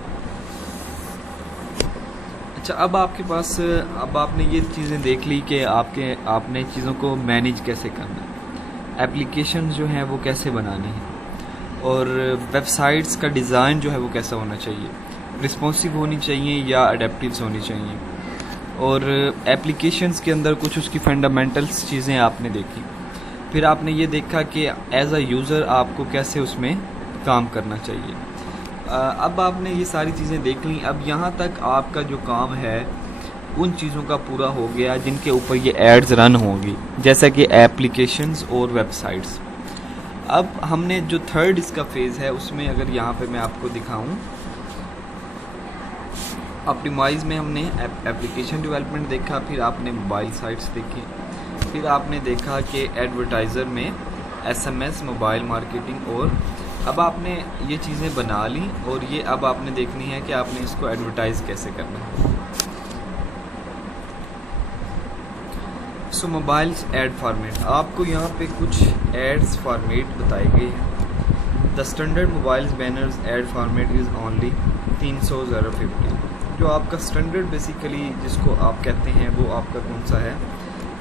अच्छा, अब आपने ये चीज़ें देख ली कि आपने चीज़ों को मैनेज कैसे करना है, एप्लीकेशन जो हैं वो कैसे बनानी है, और वेबसाइट्स का डिज़ाइन जो है वो कैसा होना चाहिए, रिस्पॉन्सिव होनी चाहिए या अडेप्टिव्स होनी चाहिए, और एप्लीकेशंस के अंदर कुछ उसकी फंडामेंटल्स चीज़ें आपने देखी। फिर आपने ये देखा कि एज अ यूज़र आपको कैसे उसमें काम करना चाहिए। अब आपने ये सारी चीज़ें देख ली। अब यहाँ तक आपका जो काम है उन चीज़ों का पूरा हो गया जिनके ऊपर ये एड्स रन होंगी, जैसा कि एप्लीकेशंस और वेबसाइट्स। अब हमने जो थर्ड इसका फेज़ है उसमें अगर यहाँ पे मैं आपको दिखाऊं, ऑप्टिमाइज़ में हमने एप्लीकेशन डेवलपमेंट देखा, फिर आपने मोबाइल साइट्स देखी, फिर आपने देखा कि एडवर्टाइज़र में एसएमएस, मोबाइल मार्केटिंग, और अब आपने ये चीज़ें बना ली और ये अब आपने देखनी है कि आपने इसको एडवर्टाइज़ कैसे करना है। सो मोबाइल एड फॉर्मेट, आपको यहाँ पे कुछ एड्स फॉर्मेट बताए गए हैं। The standard mobile banners add format is only 300/50। जो आपका स्टैंडर्ड बेसिकली जिसको आप कहते हैं वो आपका कौन सा है,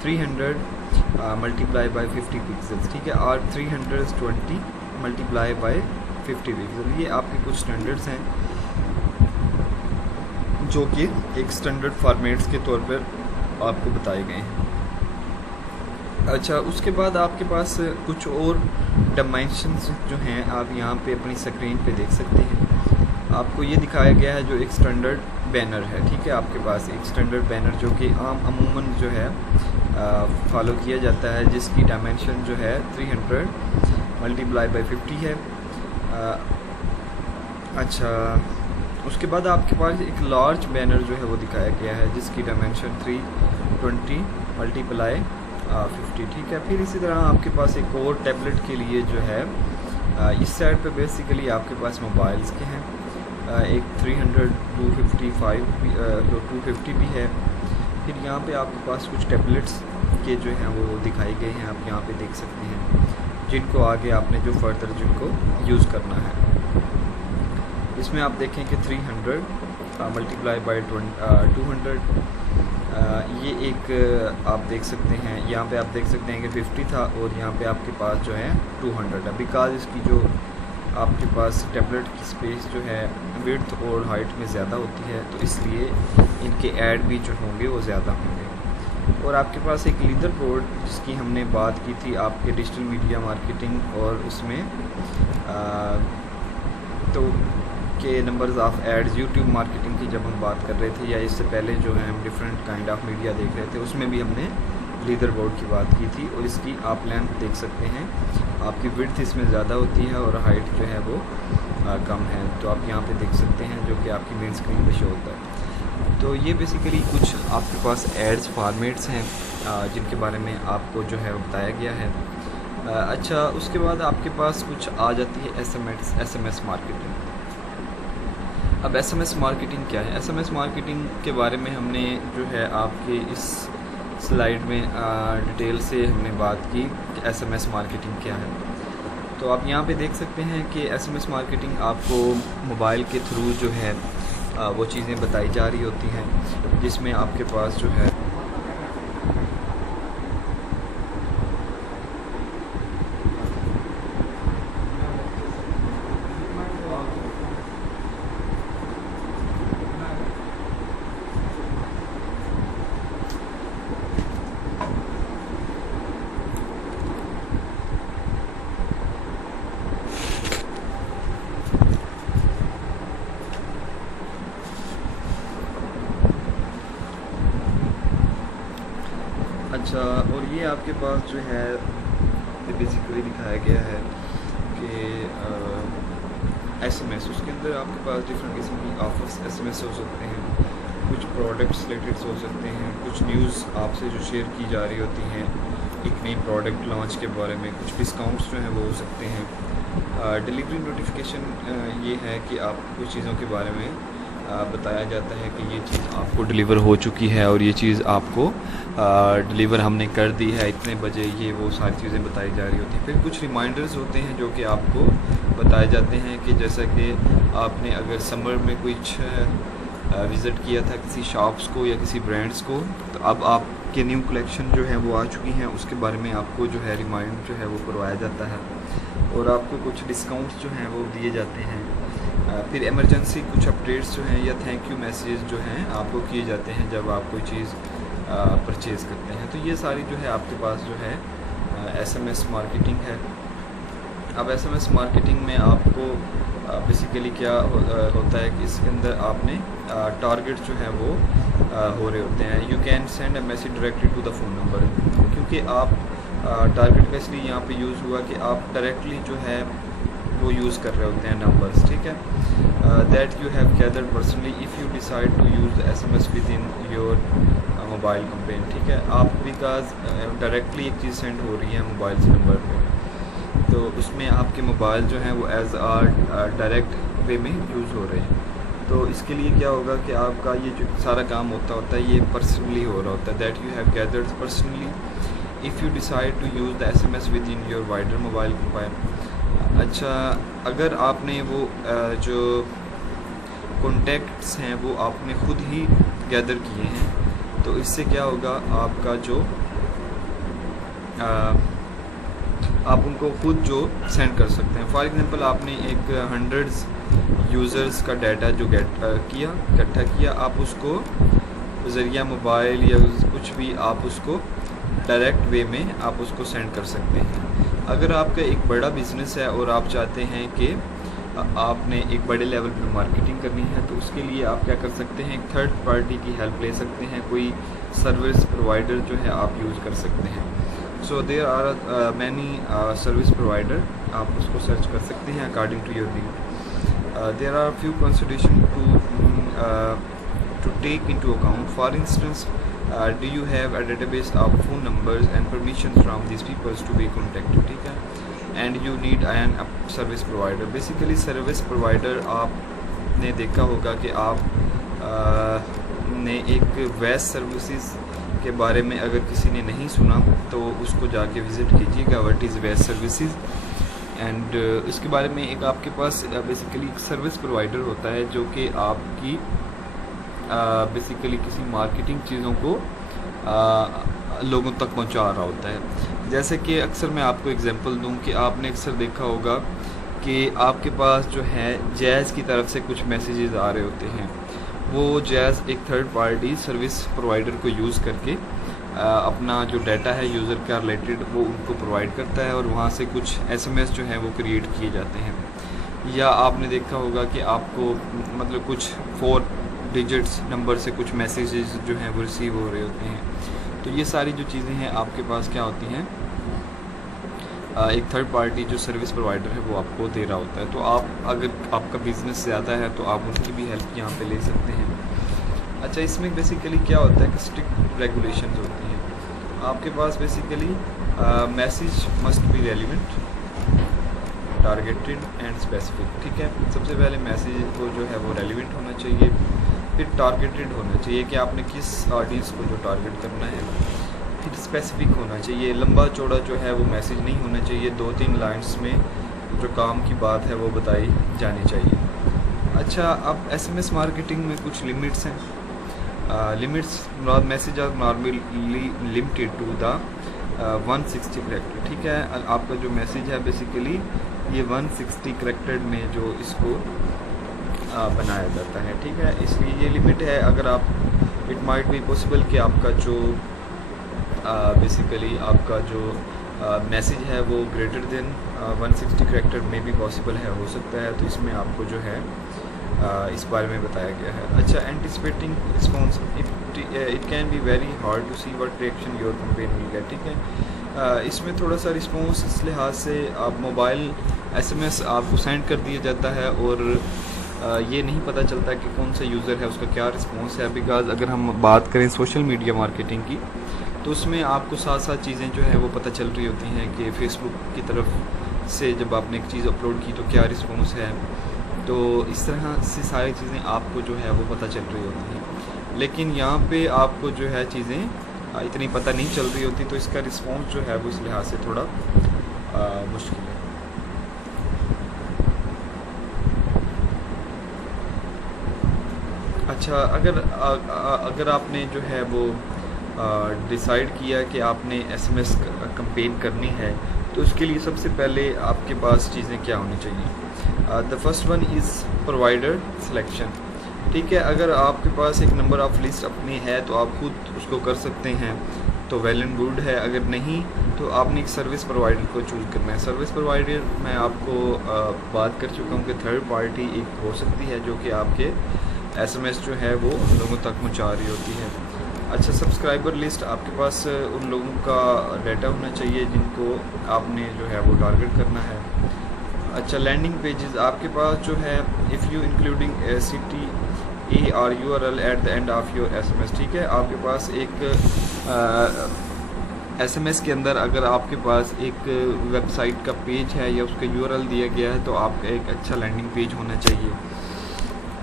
300 मल्टीप्लाई बाय 50 पिक्सल्स, ठीक है, और 320 मल्टीप्लाई बाय 50 पिक्सल। ये आपके कुछ स्टैंडर्ड्स हैं जो कि एक स्टैंडर्ड फॉर्मेट्स के तौर पर आपको बताए गए हैं। अच्छा, उसके बाद आपके पास कुछ और डायमेंशंस जो हैं आप यहाँ पे अपनी स्क्रीन पे देख सकते हैं। आपको ये दिखाया गया है जो एक स्टैंडर्ड बैनर है, ठीक है, आपके पास एक स्टैंडर्ड बैनर जो कि अमूमन जो है फॉलो किया जाता है, जिसकी डायमेंशन जो है 300 मल्टीप्लाई बाई 50 है। अच्छा, उसके बाद आपके पास एक लार्ज बैनर जो है वो दिखाया गया है जिसकी डायमेंशन 320 मल्टीप्लाई 50, ठीक है। फिर इसी तरह आपके पास एक और टैबलेट के लिए जो है इस साइड पे बेसिकली आपके पास मोबाइल्स के हैं, एक 300 255 भी 250 भी है। फिर यहाँ पे आपके पास कुछ टैबलेट्स के जो हैं वो दिखाए गए हैं, आप यहाँ पे देख सकते हैं, जिनको आगे आपने जो फर्दर जिनको यूज़ करना है। इसमें आप देखें कि 300 मल्टीप्लाई बाई 200, ये एक आप देख सकते हैं, यहाँ पे आप देख सकते हैं कि 50 था और यहाँ पे आपके पास जो है 200 है, बिकॉज इसकी जो आपके पास टैबलेट की स्पेस जो है विड्थ और हाइट में ज़्यादा होती है, तो इसलिए इनके ऐड भी जो होंगे वो ज़्यादा होंगे। और आपके पास एक लीडर बोर्ड जिसकी हमने बात की थी आपके डिजिटल मीडिया मार्केटिंग और उसमें तो के numbers of ads YouTube marketing की जब हम बात कर रहे थे, या इससे पहले जो है हम डिफरेंट काइंड ऑफ मीडिया देख रहे थे, उसमें भी हमने लीडर बोर्ड की बात की थी। और इसकी आप लेंथ देख सकते हैं, आपकी विड्थ इसमें ज़्यादा होती है और हाइट जो है वो कम है, तो आप यहाँ पे देख सकते हैं, जो कि आपकी मेन स्क्रीन पे शो होता है। तो ये बेसिकली कुछ आपके पास एड्स फॉर्मेट्स हैं जिनके बारे में आपको जो है बताया गया है। अच्छा, उसके बाद आपके पास कुछ आ जाती है SMS मार्केटिंग। अब SMS मार्केटिंग क्या है? SMS मार्केटिंग के बारे में हमने जो है आपके इस स्लाइड में डिटेल से हमने बात की कि SMS मार्केटिंग क्या है। तो आप यहाँ पे देख सकते हैं कि SMS मार्केटिंग आपको मोबाइल के थ्रू जो है वो चीज़ें बताई जा रही होती हैं, जिसमें आपके पास जो है अच्छा, और ये आपके पास जो है बेसिकली दिखाया गया है कि SMS, उसके अंदर आपके पास डिफरेंट किस्म की ऑफर्स SMS हो सकते हैं, कुछ प्रोडक्ट्स रिलेटेड हो सकते हैं, कुछ न्यूज़ आपसे जो शेयर की जा रही होती हैं एक नई प्रोडक्ट लॉन्च के बारे में, कुछ डिस्काउंट्स जो हैं वो हो सकते हैं। डिलीवरी नोटिफिकेशन ये है कि आप कुछ चीज़ों के बारे में बताया जाता है कि ये चीज़ आपको डिलीवर हो चुकी है और ये चीज़ आपको डिलीवर हमने कर दी है इतने बजे, ये वो सारी चीज़ें बताई जा रही होती हैं। फिर कुछ रिमाइंडर्स होते हैं जो कि आपको बताए जाते हैं कि जैसा कि आपने अगर समर में कुछ विज़िट किया था किसी शॉप्स को या किसी ब्रांड्स को, तो अब आपके न्यू कलेक्शन जो है वो आ चुकी हैं, उसके बारे में आपको जो है रिमाइंड जो है वो करवाया जाता है और आपको कुछ डिस्काउंट्स जो हैं वो दिए जाते हैं। फिर इमरजेंसी कुछ अपडेट्स जो हैं या थैंक यू मैसेज जो हैं आपको किए जाते हैं जब आप कोई चीज़ परचेज़ करते हैं। तो ये सारी जो है आपके पास जो है SMS मार्केटिंग है। अब SMS मार्केटिंग में आपको बेसिकली क्या होता है कि इसके अंदर आपने टारगेट जो है वो हो रहे होते हैं। You can send a message directly to the phone number, क्योंकि आप टारगेट का इसलिए यहाँ पे यूज़ हुआ कि आप डायरेक्टली जो है वो यूज़ कर रहे होते हैं नंबर्स, ठीक है, that you have gathered personally if you decide to use SMS within your mobile campaign, ठीक है। आप बिकॉज डायरेक्टली एक चीज़ सेंड हो रही है मोबाइल से नंबर पे, तो उसमें आपके मोबाइल जो हैं वो एज डायरेक्ट वे में यूज़ हो रहे हैं। तो इसके लिए क्या होगा कि आपका ये जो सारा काम होता है ये पर्सनली हो रहा होता है, that you have gathered personally if you decide to use the SMS within your wider mobile campaign. अच्छा, अगर आपने वो जो कॉन्टैक्ट्स हैं वो आपने ख़ुद ही गैदर किए हैं, तो इससे क्या होगा, आपका जो आप उनको खुद जो सेंड कर सकते हैं। फॉर एग्ज़ाम्पल आपने एक 100 यूज़र्स का डाटा जो इकट्ठा किया, आप उसको ज़रिया मोबाइल या कुछ भी आप उसको डायरेक्ट वे में आप उसको सेंड कर सकते हैं। अगर आपका एक बड़ा बिज़नेस है और आप चाहते हैं कि आपने एक बड़े लेवल पर मार्केटिंग करनी है, तो उसके लिए आप क्या कर सकते हैं, एक थर्ड पार्टी की हेल्प ले सकते हैं। कोई सर्विस प्रोवाइडर जो है आप यूज़ कर सकते हैं। So there are many service provider, आप उसको सर्च कर सकते हैं according to your need. There are few consideration to take into account. For instance, do you have a database of phone numbers and permissions from these people to be contacted, ठीक है, and you need an service provider. Basically service provider आपने देखा होगा कि आप ने एक वेस्ट सर्विसेज के बारे में अगर किसी ने नहीं सुना तो उसको जाके विज़िट कीजिएगा, what is best services. And इसके बारे में एक आपके पास बेसिकली एक सर्विस प्रोवाइडर होता है जो कि आपकी बेसिकली किसी मार्केटिंग चीज़ों को लोगों तक पहुंचा रहा होता है। जैसे कि अक्सर मैं आपको एग्जांपल दूं कि आपने अक्सर देखा होगा कि आपके पास जो है जैज़ की तरफ से कुछ मैसेजेस आ रहे होते हैं। वो जैज़ एक थर्ड पार्टी सर्विस प्रोवाइडर को यूज़ करके अपना जो डाटा है यूज़र का रिलेटेड वो उनको प्रोवाइड करता है और वहाँ से कुछ SMS जो है वो क्रिएट किए जाते हैं। या आपने देखा होगा कि आपको मतलब कुछ 4 डिजिट्स नंबर से कुछ मैसेजेस जो हैं वो रिसीव हो रहे होते हैं। तो ये सारी जो चीज़ें हैं आपके पास क्या होती हैं, एक थर्ड पार्टी जो सर्विस प्रोवाइडर है वो आपको दे रहा होता है। तो आप अगर आपका बिज़नेस ज़्यादा है तो आप उनकी भी हेल्प यहाँ पे ले सकते हैं। अच्छा, इसमें बेसिकली क्या होता है कि स्ट्रिक्ट रेगुलेशंस होती हैं। आपके पास basically message must be relevant, targeted and specific, ठीक है। सबसे पहले मैसेज को जो है वो रेलिवेंट होना चाहिए, फिर टारगेटेड होना चाहिए कि आपने किस ऑडियंस को जो टारगेट करना है, फिर स्पेसिफिक होना चाहिए। लंबा चौड़ा जो है वो मैसेज नहीं होना चाहिए, 2-3 लाइन्स में जो काम की बात है वो बताई जानी चाहिए। अच्छा, अब SMS मार्केटिंग में कुछ लिमिट्स हैं। Limits message are normally limited to the 160 character, ठीक है। आपका जो मैसेज है बेसिकली ये 160 कैरेक्टर में जो इसको बनाया जाता है, ठीक है। इसलिए ये लिमिट है। अगर आप इट माइट बी पॉसिबल कि आपका जो बेसिकली आपका जो मैसेज है वो ग्रेटर देन 160 कैरेक्टर में भी पॉसिबल है, हो सकता है। तो इसमें आपको जो है इस बारे में बताया गया है। अच्छा, anticipating response, it can be very hard to see what reaction your campaign will get, ठीक है। इसमें थोड़ा सा रिस्पॉन्स इस लिहाज से आप मोबाइल SMS आपको सेंड कर दिया जाता है और ये नहीं पता चलता कि कौन सा यूज़र है उसका क्या रिस्पॉन्स है। बिकॉज़ अगर हम बात करें सोशल मीडिया मार्केटिंग की तो उसमें आपको साथ साथ चीज़ें जो है वो पता चल रही होती हैं कि फ़ेसबुक की तरफ से जब आपने एक चीज़ अपलोड की तो क्या रिस्पॉन्स है। तो इस तरह से सारी चीज़ें आपको जो है वो पता चल रही होती हैं। लेकिन यहाँ पे आपको जो है चीज़ें इतनी पता नहीं चल रही होती, तो इसका रिस्पॉन्स जो है वो इस लिहाज से थोड़ा मुश्किल है। अच्छा, अगर आपने जो है वो डिसाइड किया कि आपने SMS कैंपेन करनी है तो उसके लिए सबसे पहले आपके पास चीज़ें क्या होनी चाहिए। The first one is provider selection, ठीक है। अगर आपके पास एक नंबर ऑफ़ लिस्ट अपनी है तो आप खुद उसको कर सकते हैं तो वेल एंड गुड है। अगर नहीं तो आपने एक सर्विस प्रोवाइडर को चूज़ करना है। सर्विस प्रोवाइडर मैं आपको बात कर चुका हूँ कि थर्ड पार्टी एक हो सकती है जो कि आपके SMS जो है वो लोगों तक पहुँचा रही होती है। अच्छा, सब्सक्राइबर लिस्ट, आपके पास उन लोगों का डाटा होना चाहिए जिनको आपने जो है वो टारगेट करना है। अच्छा, लैंडिंग पेजेस, आपके पास जो है इफ़ यू इंक्लूडिंग CTA और URL at the end of your SMS, ठीक है। आपके पास एक SMS के अंदर अगर आपके पास एक वेबसाइट का पेज है या उसका URL दिया गया है तो आपका एक अच्छा लैंडिंग पेज होना चाहिए।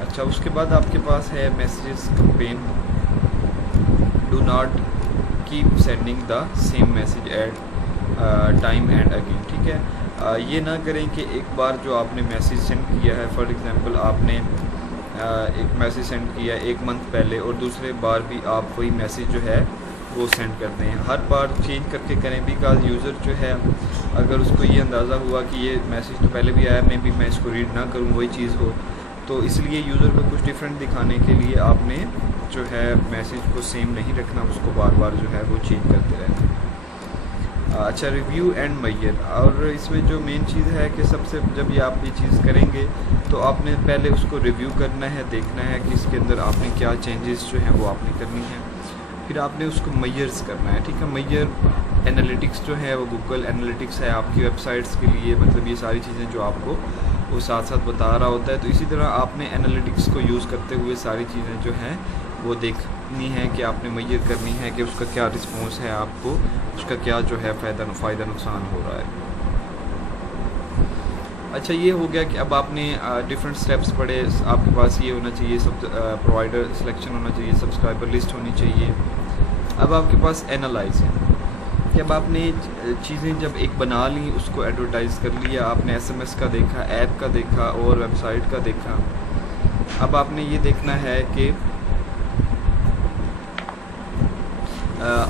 अच्छा, उसके बाद आपके पास है messages campaign, do not keep sending the same message at time and again, ठीक है। ये ना करें कि एक बार जो आपने मैसेज सेंड किया है, फॉर एग्जांपल आपने एक मैसेज सेंड किया 1 मंथ पहले और दूसरे बार भी आप वही मैसेज जो है वो सेंड कर दें, हर बार चेंज करके करें। बिकॉज यूज़र जो है अगर उसको ये अंदाज़ा हुआ कि ये मैसेज तो पहले भी आया, मैं भी मैं इसको रीड ना करूँ वही चीज़ हो, तो इसलिए यूज़र को कुछ डिफरेंट दिखाने के लिए आपने जो है मैसेज को सेम नहीं रखना, उसको बार बार जो है वो चेंज करते रहना। अच्छा, रिव्यू एंड मैयर, और इसमें जो मेन चीज़ है कि सबसे जब ये आप ये चीज़ करेंगे तो आपने पहले उसको रिव्यू करना है, देखना है कि इसके अंदर आपने क्या चेंजेस जो हैं वो आपने करनी है, फिर आपने उसको मैयर्स करना है, ठीक है। मैयर एनालिटिक्स जो है वो गूगल एनालिटिक्स है आपकी वेबसाइट्स के लिए, मतलब ये सारी चीज़ें जो आपको वो साथ साथ बता रहा होता है। तो इसी तरह आपने एनालिटिक्स को यूज़ करते हुए सारी चीज़ें जो हैं वो देखनी है कि आपने मैयर करनी है कि उसका क्या रिस्पॉन्स है, आपको उसका क्या जो है फ़ायदा नुकसान हो रहा है। अच्छा, ये हो गया कि अब आपने डिफरेंट स्टेप्स पढ़े, आपके पास ये होना चाहिए, सब प्रोवाइडर सिलेक्शन होना चाहिए, सब्सक्राइबर लिस्ट होनी चाहिए। अब आपके पास एनालाइज है कि अब आपने चीज़ें जब एक बना ली, उसको एडवर्टाइज़ कर लिया, आपने एसएमएस का देखा, ऐप का देखा और वेबसाइट का देखा। अब आपने ये देखना है कि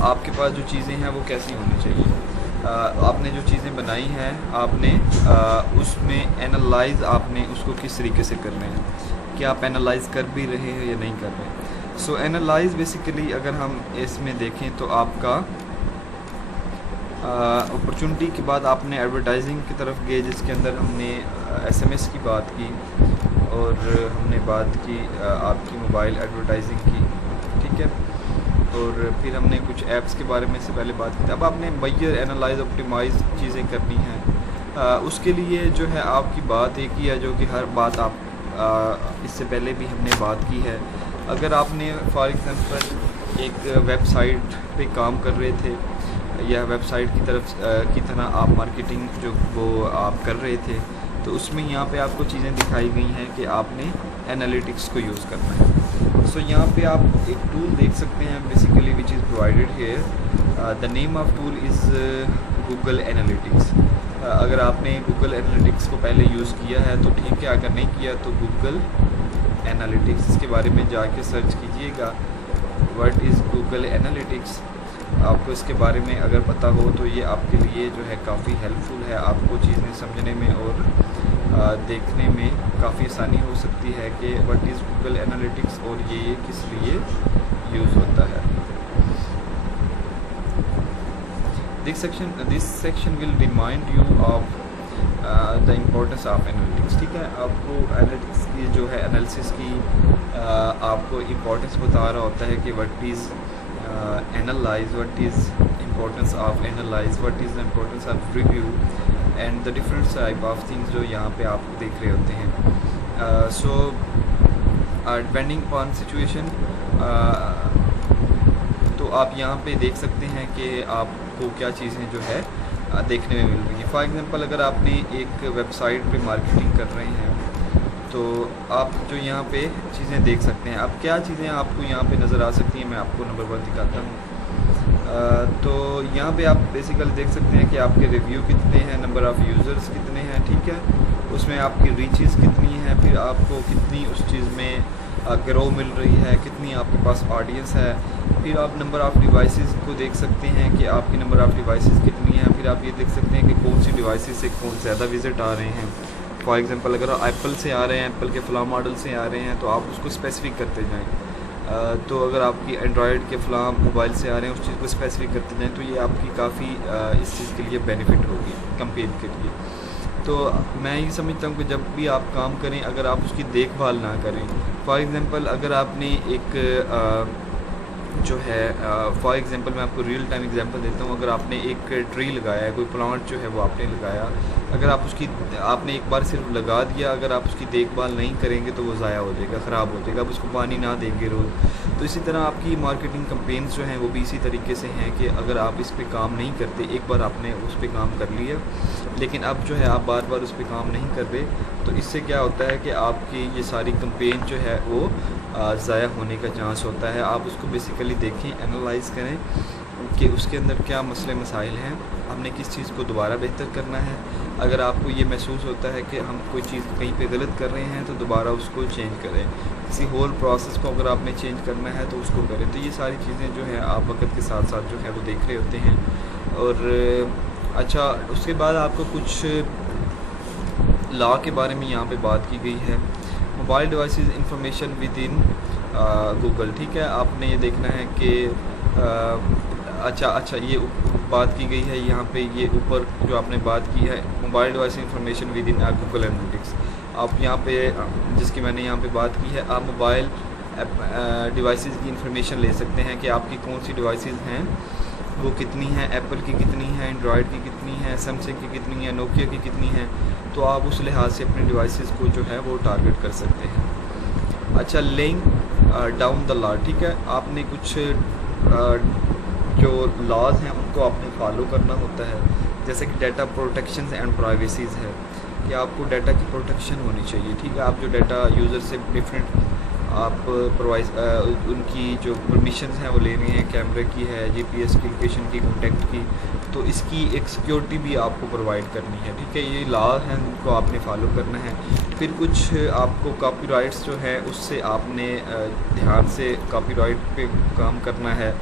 आपके पास जो चीज़ें हैं वो कैसी होनी चाहिए। आपने जो चीज़ें बनाई हैं आपने उसमें एनालाइज़ आपने उसको किस तरीके से करना है, कि आप एनालाइज़ कर भी रहे हैं या नहीं कर रहे। सो एनालाइज़ बेसिकली अगर हम इसमें देखें तो आपका अपॉर्चुनिटी के बाद आपने एडवर्टाइजिंग की तरफ गए, जिसके अंदर हमने एसएमएस की बात की और हमने बात की आपकी मोबाइल एडवर्टाइजिंग की, ठीक है, और फिर हमने कुछ ऐप्स के बारे में से पहले बात की। अब आपने मैयर एनालाइज ऑप्टिमाइज़ चीज़ें करनी हैं। उसके लिए जो है आपकी बात एक ही है जो कि हर बात आप इससे पहले भी हमने बात की है। अगर आपने फॉर एग्ज़ाम्पल एक वेबसाइट पे काम कर रहे थे या वेबसाइट की तरह आप मार्केटिंग जो वो आप कर रहे थे, तो उसमें यहाँ पे आपको चीज़ें दिखाई गई हैं कि आपने एनालिटिक्स को यूज़ करना है। सो यहाँ पे आप एक टूल देख सकते हैं basically which is provided here. The name of tool is Google analytics. अगर आपने गूगल एनालिटिक्स को पहले यूज़ किया है तो ठीक है, अगर नहीं किया तो गूगल एनालिटिक्स इसके बारे में जाके सर्च कीजिएगा, व्हाट इज़ गूगल एनालिटिक्स। आपको इसके बारे में अगर पता हो तो ये आपके लिए जो है काफ़ी हेल्पफुल है, आपको चीज़ें समझने में और देखने में काफ़ी आसानी हो सकती है कि व्हाट इज़ गूगल एनालिटिक्स और ये किस लिए यूज़ होता है। This section will remind you of the importance of analytics, ठीक है। आपको एनालिटिक्स की जो है एनालिसिस की आपको इम्पोर्टेंस बता रहा होता है कि what is analyze, what is importance of analyze, what is the importance of review and the different type of things जो यहाँ पे आप देख रहे होते हैं। So depending upon situation तो आप यहाँ पे देख सकते हैं कि आपको क्या चीज़ें जो है देखने में मिल रही हैं। फॉर एग्ज़ाम्पल अगर आपने एक वेबसाइट पे मार्केटिंग कर रहे हैं तो आप जो यहाँ पे चीज़ें देख सकते हैं। अब क्या चीज़ें आपको यहाँ पे नज़र आ सकती हैं, मैं आपको नंबर 1 दिखाता हूँ। तो यहाँ पे आप बेसिकली देख सकते हैं कि आपके रिव्यू कितने हैं, नंबर ऑफ़ यूज़र्स कितने हैं, ठीक है, उसमें आपकी रीचेस कितनी हैं, फिर आपको कितनी उस चीज़ में ग्रो मिल रही है, कितनी आपके पास ऑडियंस है। फिर आप नंबर ऑफ़ डिवाइसेस को देख सकते हैं कि आपकी नंबर ऑफ़ डिवाइसेस कितनी हैं। फिर आप ये देख सकते हैं कि कौन सी डिवाइसेस से कौन ज़्यादा विज़िट आ रहे हैं। फॉर एग्ज़ाम्पल अगर एप्पल से आ रहे हैं, एप्पल के फ़लाँ मॉडल से आ रहे हैं तो आप उसको स्पेसिफिक करते जाएँ। तो अगर आपकी एंड्रॉयड के फ़लाँ मोबाइल से आ रहे हैं उस चीज़ को स्पेसिफिक करते जाएँ, तो ये आपकी काफ़ी इस चीज़ के लिए बेनिफिट होगी कंपेयर के लिए। तो मैं ये समझता हूँ कि जब भी आप काम करें अगर आप उसकी देखभाल ना करें, फॉर एग्ज़ाम्पल अगर आपने एक जो है फॉर एग्ज़ाम्पल मैं आपको रियल टाइम एग्जांपल देता हूँ। अगर आपने एक ट्री लगाया है, कोई प्लांट जो है वो आपने लगाया, अगर आप उसकी आपने एक बार सिर्फ लगा दिया, अगर आप उसकी देखभाल नहीं करेंगे तो वो ज़ाया हो जाएगा, ख़राब हो जाएगा, आप उसको पानी ना देंगे रोज़। तो इसी तरह आपकी मार्केटिंग कैंपेन्स जो हैं वो भी इसी तरीके से हैं कि अगर आप इस पर काम नहीं करते, एक बार आपने उस पर काम कर लिया लेकिन अब जो है आप बार बार उस पर काम नहीं कर रहे, तो इससे क्या होता है कि आपकी ये सारी कैंपेन जो है वो ज़ाया होने का चांस होता है। आप उसको बेसिकली देखें, एनालाइज़ करें कि उसके अंदर क्या मसले मसाइल हैं। हमने आपने किस चीज़ को दोबारा बेहतर करना है। अगर आपको ये महसूस होता है कि हम कोई चीज़ कहीं पे गलत कर रहे हैं तो दोबारा उसको चेंज करें। किसी होल प्रोसेस को अगर आपने चेंज करना है तो उसको करें। तो ये सारी चीज़ें जो हैं आप वक्त के साथ साथ जो है वो देख रहे होते हैं। और अच्छा, उसके बाद आपको कुछ लॉ के बारे में यहाँ पे बात की गई है। Mobile devices information with in Google, ठीक है। आपने ये देखना है कि अच्छा ये बात की गई है यहाँ पे, ये ऊपर जो आपने बात की है mobile device information with in Google analytics. आप यहाँ पे जिसकी मैंने यहाँ पे बात की है, आप मोबाइल डिवाइसेस की इंफॉर्मेशन ले सकते हैं कि आपकी कौन सी डिवाइसेस हैं, वो कितनी हैं, एप्पल की कितनी है, एंड्रॉयड की कितनी है, सैमसंग की कितनी है, नोकिया की कितनी है। तो आप उस लिहाज से अपने डिवाइसेस को जो है वो टारगेट कर सकते हैं। अच्छा, लेइंग डाउन द लॉ, ठीक है। आपने कुछ जो लॉज हैं उनको आपने फॉलो करना होता है, जैसे कि डाटा प्रोटेक्शन एंड प्राइवेसीज़ है कि आपको डाटा की प्रोटेक्शन होनी चाहिए, ठीक है। आप जो डाटा यूज़र से डिफरेंट आप उनकी जो परमिशंस हैं वो ले रहे हैं, कैमरे की है, जीपीएस की, लोकेशन की, कॉन्टैक्ट की, तो इसकी एक सिक्योरिटी भी आपको प्रोवाइड करनी है, ठीक है। ये लॉ हैं उनको आपने फॉलो करना है। फिर कुछ आपको कॉपीराइट्स जो है उससे आपने ध्यान से कॉपीराइट पे काम करना है।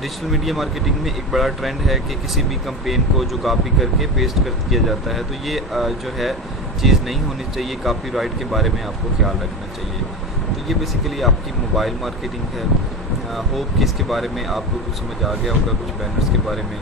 डिजिटल मीडिया मार्केटिंग में एक बड़ा ट्रेंड है कि किसी भी कैंपेन को जो कॉपी करके पेस्ट कर दिया जाता है, तो ये जो है चीज़ नहीं होनी चाहिए। कॉपीराइट के बारे में आपको ख्याल रखना चाहिए। तो ये बेसिकली आपकी मोबाइल मार्केटिंग है। होप कि इसके बारे में आपको कुछ समझ आ गया होगा, कुछ बैनर्स के बारे में।